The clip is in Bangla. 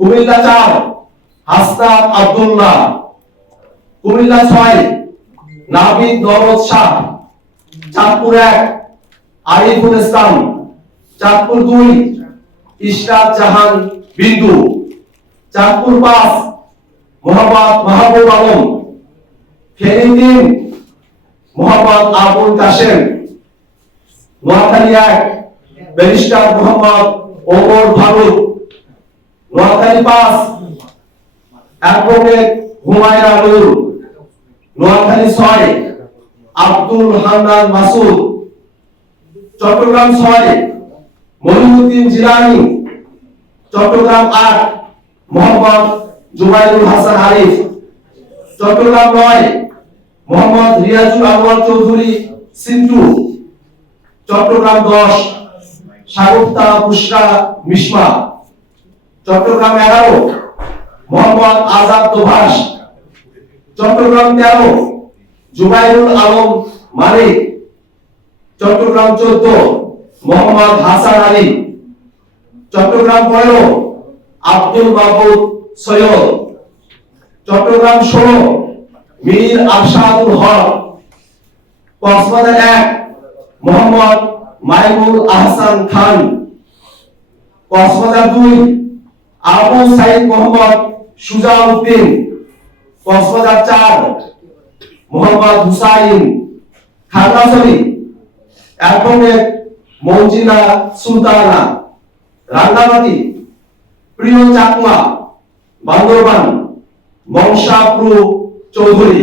কুমিল্লা 4 হাসনাত আব্দুল্লাহ, কুমিল্লা 6 নাবিদ নওরোজ শাহ, চাঁদপুর 1 আরিফুল ইসলাম, চাঁদপুর 2 ইশরাত জাহান বিন্দু, চাঁদপুর 5 মোহাম্মদ মাহবুব আলম, ফেনী 3 মোহাম্মদ আবুল কাশেম, নোয়াখালী 1 ব্যারিস্টার মোহাম্মদ ওমর ফারুক, নোয়াখালী 5 অ্যাডভোকেট হুমায়রা নূর, নোয়াখালী 6 আব্দুল হান্নান মাসুদ, চট্টগ্রাম 6 মহিউদ্দিন জিলানী, চট্টগ্রাম 8 মোহাম্মদ জুবাইরুল হাসান আরিফ, চট্টগ্রাম 9 মোহাম্মদ রিয়াজুল আনোয়ার চৌধুরী সিন্টু, চট্টগ্রাম 10 শাগুফতা বুশরা মিশমা, চট্টগ্রাম 11 মোহাম্মদ আজাদ দোভাষ, চট্টগ্রাম 13 জুবাইরুল আলম মালিক, চট্টগ্রাম 14 মোহাম্মদ হাসান আলী, চট্টগ্রাম 15 আব্দুল মাহমুদ সৈয়দ, চট্টগ্রাম 16 মীর আরশাদুল হক, কক্সবাজার 1 মোহাম্মদ মাইমুল আহসান খান, কক্সবাজার 2 আবু সাইদ মোহাম্মদ সুজাউদ্দিন, কক্সবাজার 4 মোহাম্মদ হুসাইন, খাগড়াছড়ি অ্যাডভোকেট মৌজিনা সুলতানা, রাঙ্গামাটি প্রিয় চাকমা, বান্দরবান বংশাপ্রু চৌধুরী।